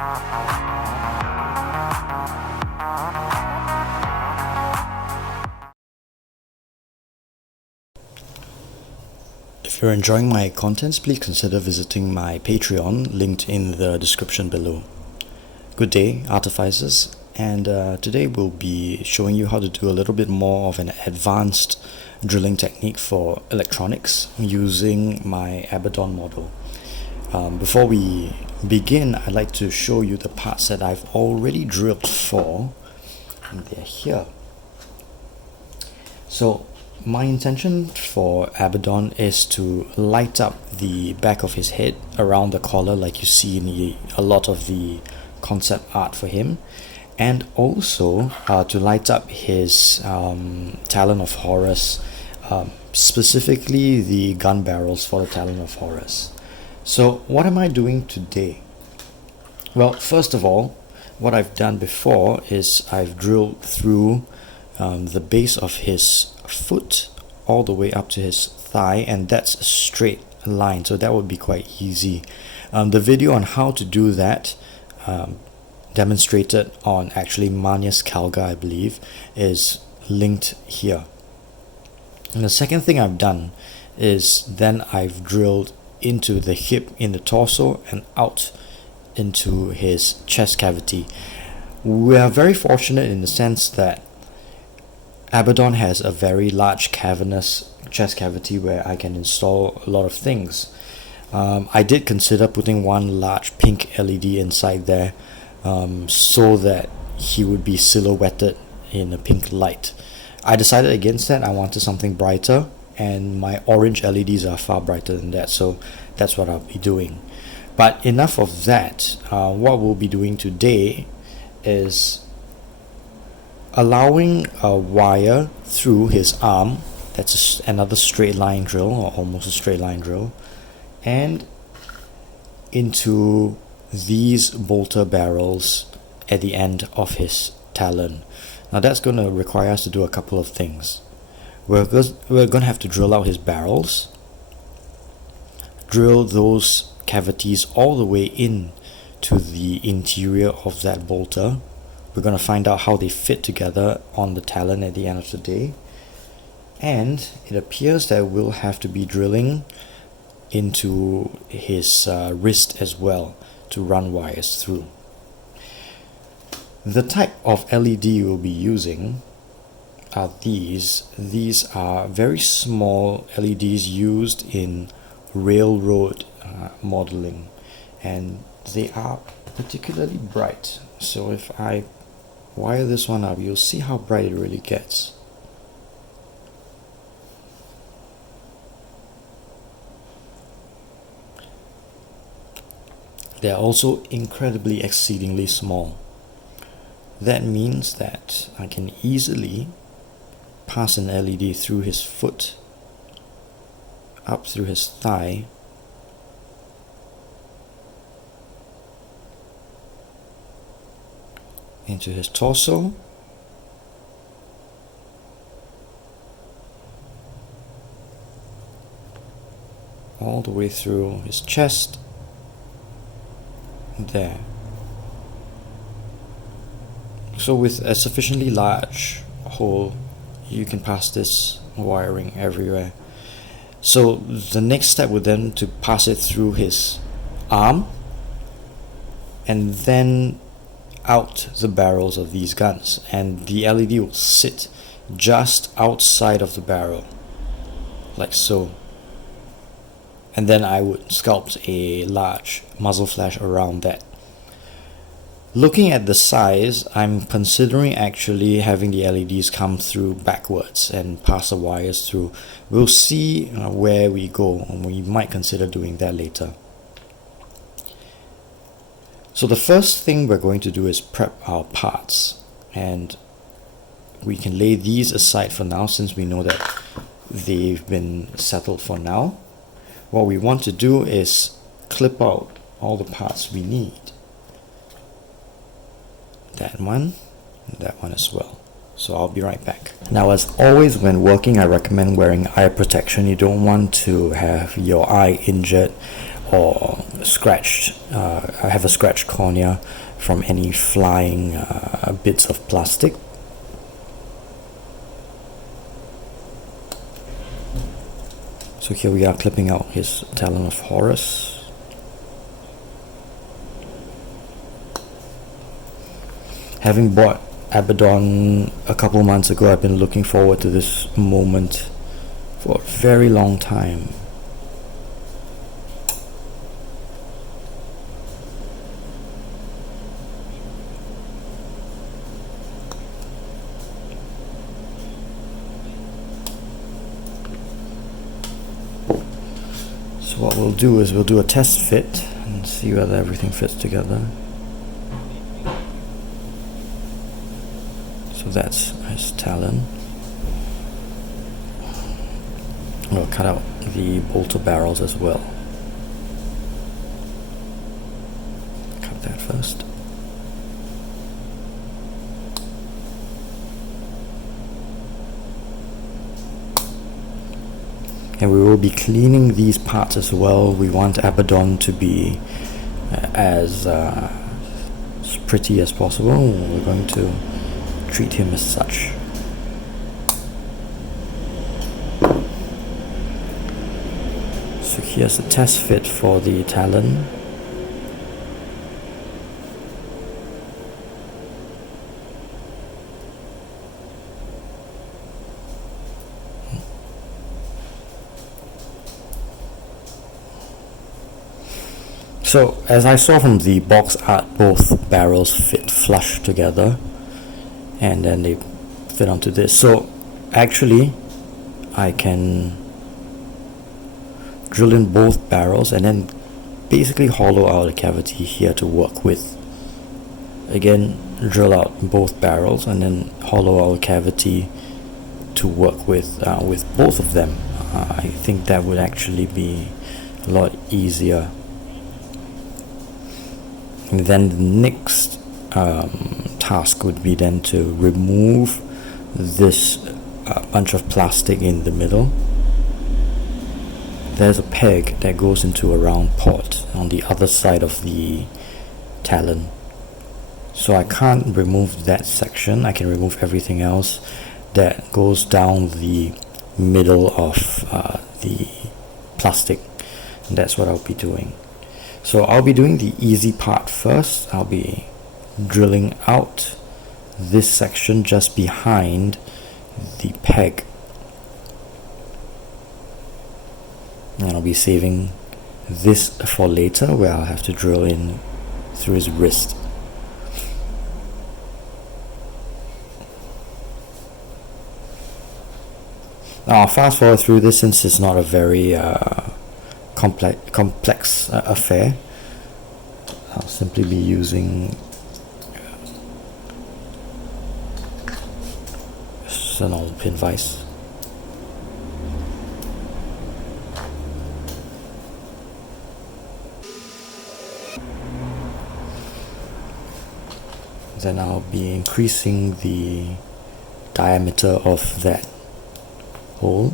If you're enjoying my contents, please consider visiting my Patreon, linked in the description below. Good day, artificers, and today we'll be showing you how to do a little bit more of an advanced drilling technique for electronics using my Abaddon model. Before we begin, I'd like to show you the parts that I've already drilled for, and they're here. So my intention for Abaddon is to light up the back of his head around the collar, like you see in a lot of the concept art for him, and also to light up his Talon of Horus, specifically the gun barrels for the Talon of Horus. So what am I doing today? Well, first of all, what I've done before is I've drilled through the base of his foot all the way up to his thigh, and that's a straight line, so that would be quite easy. The video on how to do that, demonstrated on actually Manius Kalga, I believe, is linked here. And the second thing I've done is then I've drilled into the hip in the torso and out into his chest cavity. We are very fortunate in the sense that Abaddon has a very large cavernous chest cavity where I can install a lot of things. I did consider putting one large pink LED inside there, so that he would be silhouetted in a pink light. I decided against that. I wanted something brighter, and my orange LEDs are far brighter than that, so that's what I'll be doing. But enough of that. What we'll be doing today is allowing a wire through his arm. That's another straight line drill, or almost a straight line drill, and into these bolter barrels at the end of his talon. Now that's going to require us to do a couple of things. We're going to have to drill out his barrels, drill those cavities all the way in to the interior of that bolter. We're going to find out how they fit together on the talon at the end of the day. And it appears that we'll have to be drilling into his wrist as well to run wires through. The type of LED we'll be using are these. These are very small LEDs used in railroad modeling, and they are particularly bright. So if I wire this one up, you'll see how bright it really gets. They are also incredibly exceedingly small. That means that I can easily pass an LED through his foot, up through his thigh, into his torso, all the way through his chest, there. So with a sufficiently large hole, you can pass this wiring everywhere. So the next step would then to pass it through his arm, and then out the barrels of these guns, and the LED will sit just outside of the barrel, like so. And then I would sculpt a large muzzle flash around that. Looking at the size, I'm considering actually having the LEDs come through backwards and pass the wires through. We'll see where we go, and we might consider doing that later. So the first thing we're going to do is prep our parts, and we can lay these aside for now since we know that they've been settled for now. What we want to do is clip out all the parts we need. That one, and that one as well. So I'll be right back. Now, as always when working, I recommend wearing eye protection. You don't want to have your eye injured or scratched. I have a scratched cornea from any flying bits of plastic. So here we are clipping out his Talon of Horus. Having bought Abaddon a couple months ago, I've been looking forward to this moment for a very long time. So what we'll do is we'll do a test fit and see whether everything fits together. So that's his Talon. We'll cut out the bolter barrels as well. Cut that first. And we will be cleaning these parts as well. We want Abaddon to be as pretty as possible. We're going to treat him as such. So here's the test fit for the Talon. So, as I saw from the box art, both barrels fit flush together, and then they fit onto this. So, actually, I can drill in both barrels and then basically hollow out a cavity here to work with. Again, drill out both barrels and then hollow out a cavity to work with both of them. I think that would actually be a lot easier. And then the next task would be then to remove this bunch of plastic in the middle. There's a peg that goes into a round pot on the other side of the Talon. So I can't remove that section. I can remove everything else that goes down the middle of the plastic. And that's what I'll be doing. So I'll be doing the easy part first. I'll be drilling out this section just behind the peg. And I'll be saving this for later, where I'll have to drill in through his wrist. Now I'll fast forward through this since it's not a very complex affair. I'll simply be using just a normal pin vise. Then I'll be increasing the diameter of that hole.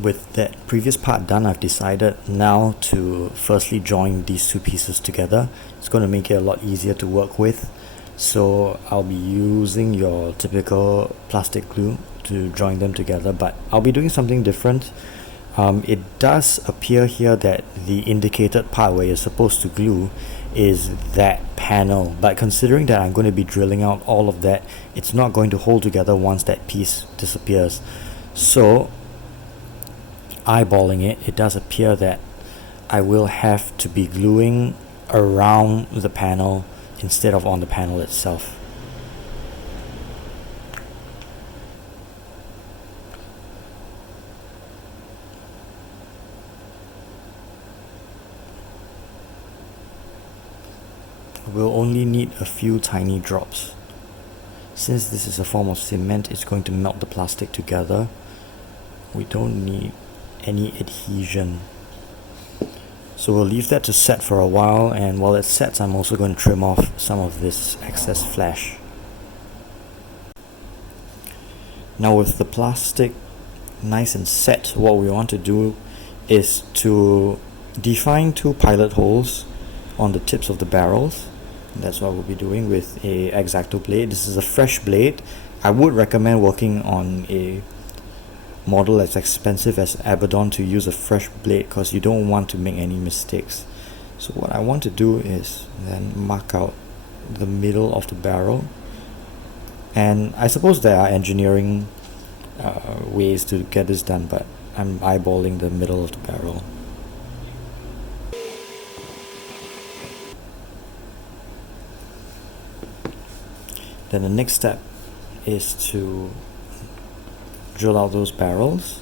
With that previous part done, I've decided now to firstly join these two pieces together. It's going to make it a lot easier to work with. So I'll be using your typical plastic glue to join them together, but I'll be doing something different. It does appear here that the indicated part where you're supposed to glue is that panel, but considering that I'm going to be drilling out all of that, it's not going to hold together once that piece disappears. So eyeballing it, it does appear that I will have to be gluing around the panel instead of on the panel itself. we'll only need a few tiny drops. Since this is a form of cement, it's going to melt the plastic together. We don't need any adhesion. So we'll leave that to set for a while, and while it sets, I'm also going to trim off some of this excess flesh. Now with the plastic nice and set, what we want to do is to define 2 pilot holes on the tips of the barrels. That's what we'll be doing with a X-Acto blade. This is a fresh blade. I would recommend working on a model as expensive as Abaddon to use a fresh blade, because you don't want to make any mistakes. So what I want to do is then mark out the middle of the barrel, and I suppose there are engineering ways to get this done, but I'm eyeballing the middle of the barrel. Then the next step is to drill out those barrels,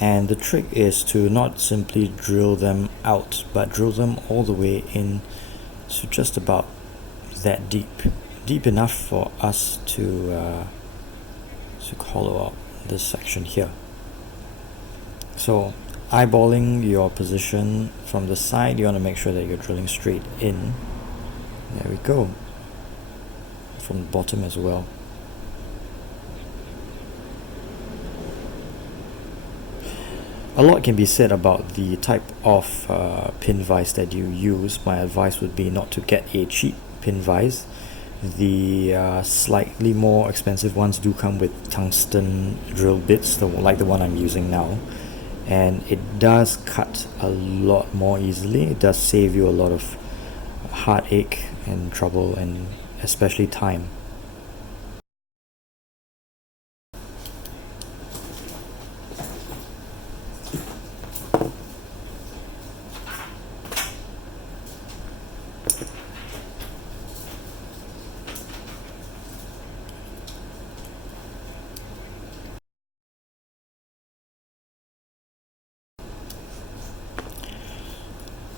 and the trick is to not simply drill them out, but drill them all the way in to just about that deep enough for us to hollow out this section here. So eyeballing your position from the side, you want to make sure that you're drilling straight in. There we go. From the bottom as well. A lot can be said about the type of pin vise that you use. My advice would be not to get a cheap pin vise. The slightly more expensive ones do come with tungsten drill bits, like the one I'm using now, and it does cut a lot more easily. It does save you a lot of heartache and trouble, and especially time.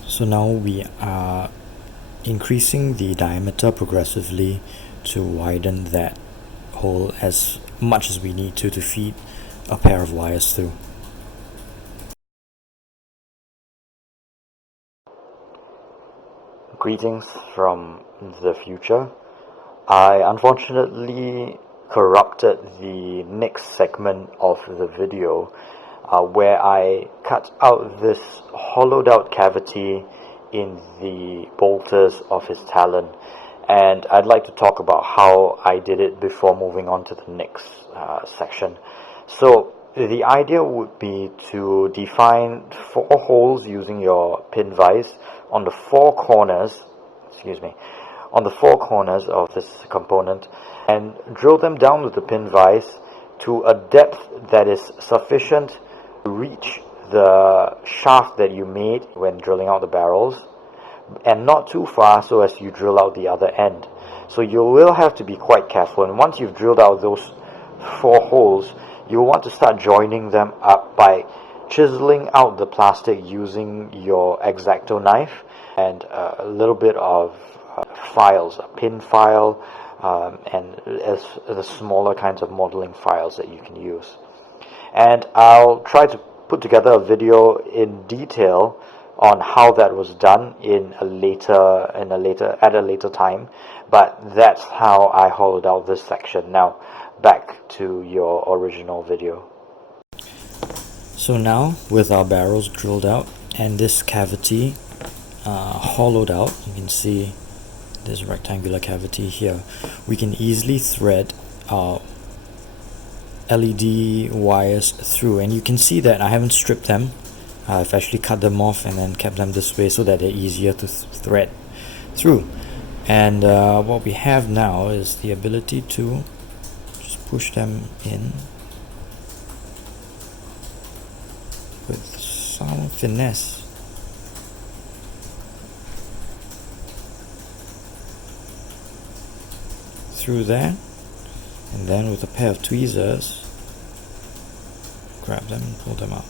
So now we are increasing the diameter progressively to widen that hole as much as we need to feed a pair of wires through. Greetings from the future. I unfortunately corrupted the next segment of the video where I cut out this hollowed out cavity in the bolters of his talon, and I'd like to talk about how I did it before moving on to the next section. So the idea would be to define 4 holes using your pin vise on the 4 corners, on the 4 corners of this component, and drill them down with the pin vise to a depth that is sufficient to reach the shaft that you made when drilling out the barrels, and not too far so as you drill out the other end. So you will have to be quite careful, and once you've drilled out those 4 holes, you'll want to start joining them up by chiseling out the plastic using your X-Acto knife and a little bit of files, a pin file, and as the smaller kinds of modeling files that you can use. And I'll try to put together a video in detail on how that was done at a later time, but that's how I hollowed out this section. Now back to your original video. So now with our barrels drilled out and this cavity hollowed out, you can see this rectangular cavity here, we can easily thread our LED wires through, and you can see that I haven't stripped them. I've actually cut them off and then kept them this way so that they're easier to thread through. And what we have now is the ability to just push them in with some finesse. Through there, and then with a pair of tweezers, grab them and pull them out.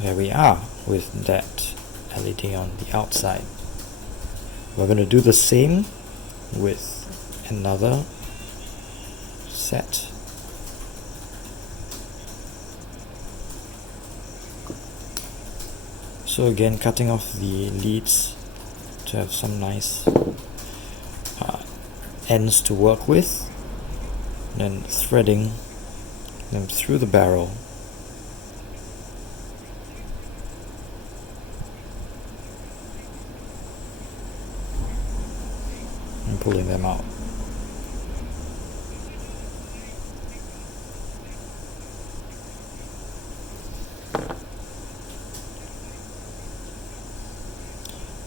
there we are with that LED on the outside. We're going to do the same with another set. So again, cutting off the leads to have some nice ends to work with, then threading them through the barrel. And pulling them out.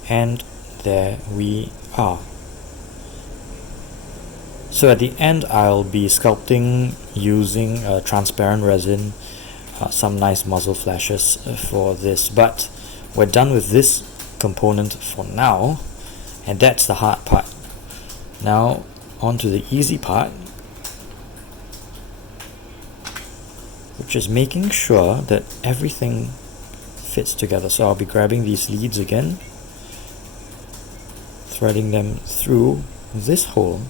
And there we are. So at the end, I'll be sculpting using transparent resin, some nice muzzle flashes for this, but we're done with this component for now, and that's the hard part. Now on to the easy part, which is making sure that everything fits together. So I'll be grabbing these leads again, threading them through this hole,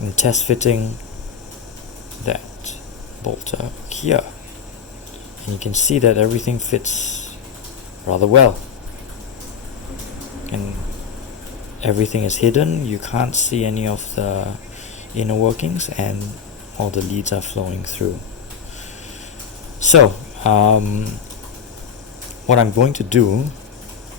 and test fitting that bolter here, and you can see that everything fits rather well, and everything is hidden. You can't see any of the inner workings, and all the leads are flowing through. So what I'm going to do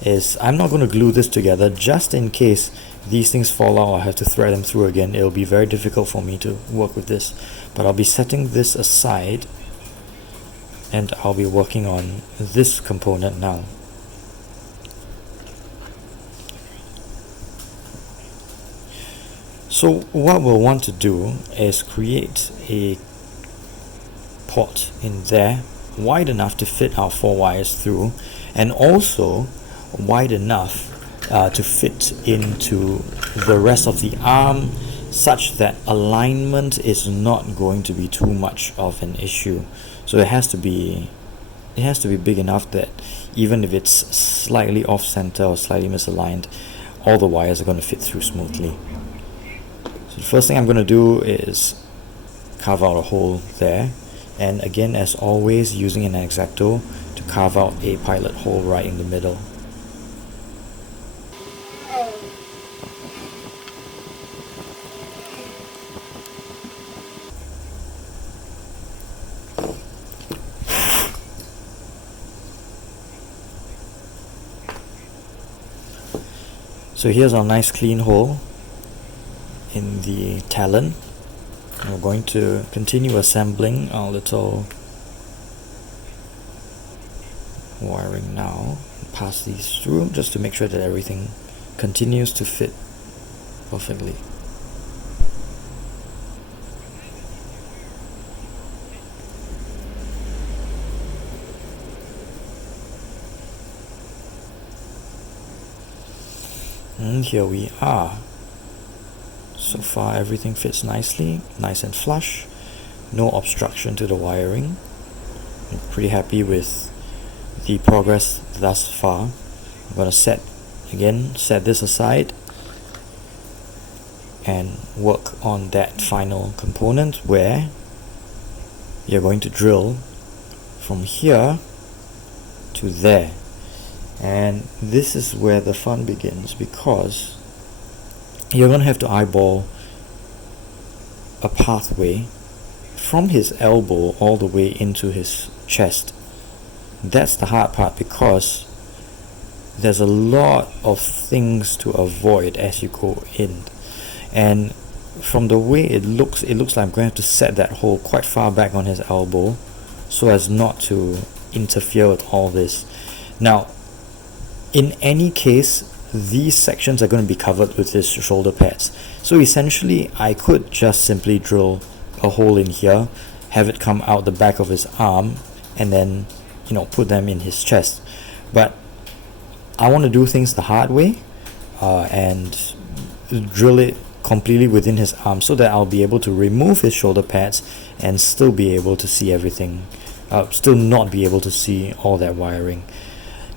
is I'm not going to glue this together, just in case these things fall out or I have to thread them through again. It'll be very difficult for me to work with this, but I'll be setting this aside and I'll be working on this component now. So what we'll want to do is create a port in there wide enough to fit our 4 wires through, and also wide enough to fit into the rest of the arm, such that alignment is not going to be too much of an issue. So it has to be big enough that even if it's slightly off center or slightly misaligned, all the wires are going to fit through smoothly. So the first thing I'm going to do is carve out a hole there, and again, as always, using an X-Acto to carve out a pilot hole right in the middle. So here's our nice clean hole in the talon. And we're going to continue assembling our little wiring now. Pass these through just to make sure that everything continues to fit perfectly. And here we are. So far everything fits nicely, nice and flush, no obstruction to the wiring. I'm pretty happy with the progress thus far. I'm going to set this aside and work on that final component where you're going to drill from here to there. And this is where the fun begins, because you're going to have to eyeball a pathway from his elbow all the way into his chest. That's the hard part, because there's a lot of things to avoid as you go in. And from the way it looks like I'm going to have to set that hole quite far back on his elbow so as not to interfere with all this. Now, in any case, these sections are going to be covered with his shoulder pads. So essentially, I could just simply drill a hole in here, have it come out the back of his arm, and then, put them in his chest. But I want to do things the hard way. and drill it completely within his arm so that I'll be able to remove his shoulder pads and still be able to see everything, still not be able to see all that wiring.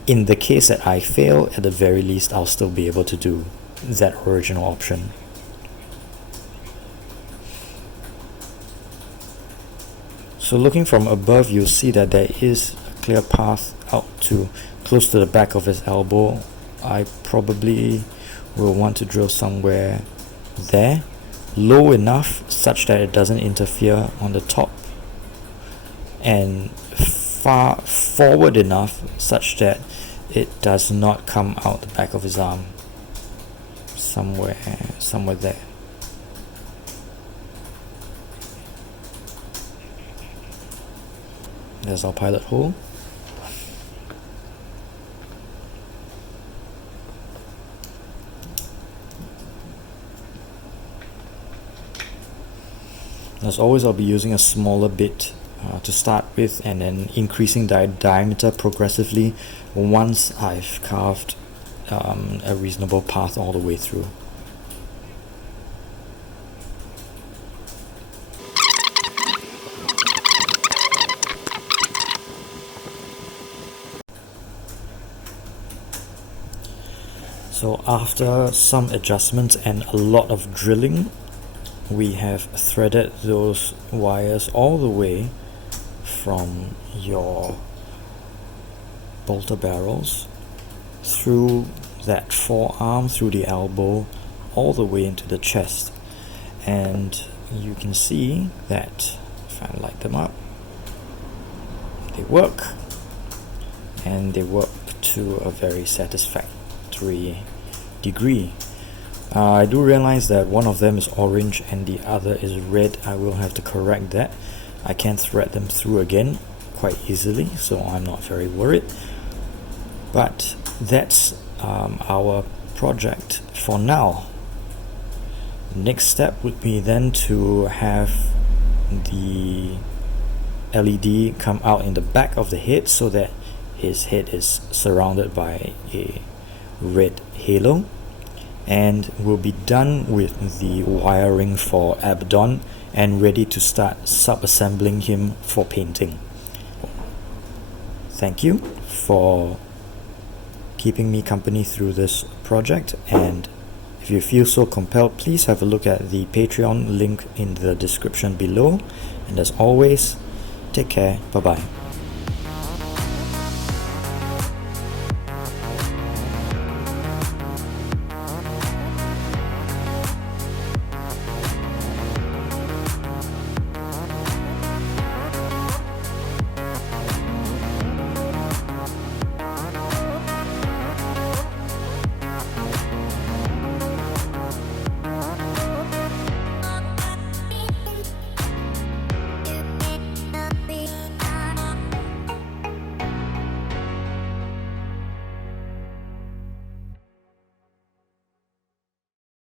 In the case that I fail, at the very least I'll still be able to do that original option. So looking from above, you'll see that there is a clear path out to close to the back of his elbow. I probably will want to drill somewhere there, low enough such that it doesn't interfere on the top, and far forward enough such that it does not come out the back of his arm. Somewhere there. There's our pilot hole. As always, I'll be using a smaller bit to start with, and then increasing the diameter progressively once I've carved a reasonable path all the way through. So after some adjustments and a lot of drilling, we have threaded those wires all the way from your bolter barrels through that forearm, through the elbow, all the way into the chest. And you can see that if I light them up, they work, and they work to a very satisfactory degree. I do realize that one of them is orange and the other is red. I will have to correct that. I can thread them through again quite easily, so I'm not very worried. But that's our project for now. The next step would be then to have the LED come out in the back of the head so that his head is surrounded by a red halo, and we'll be done with the wiring for Abaddon and ready to start sub-assembling him for painting. Thank you for keeping me company through this project, and if you feel so compelled, please have a look at the Patreon link in the description below. And as always, take care. Bye bye.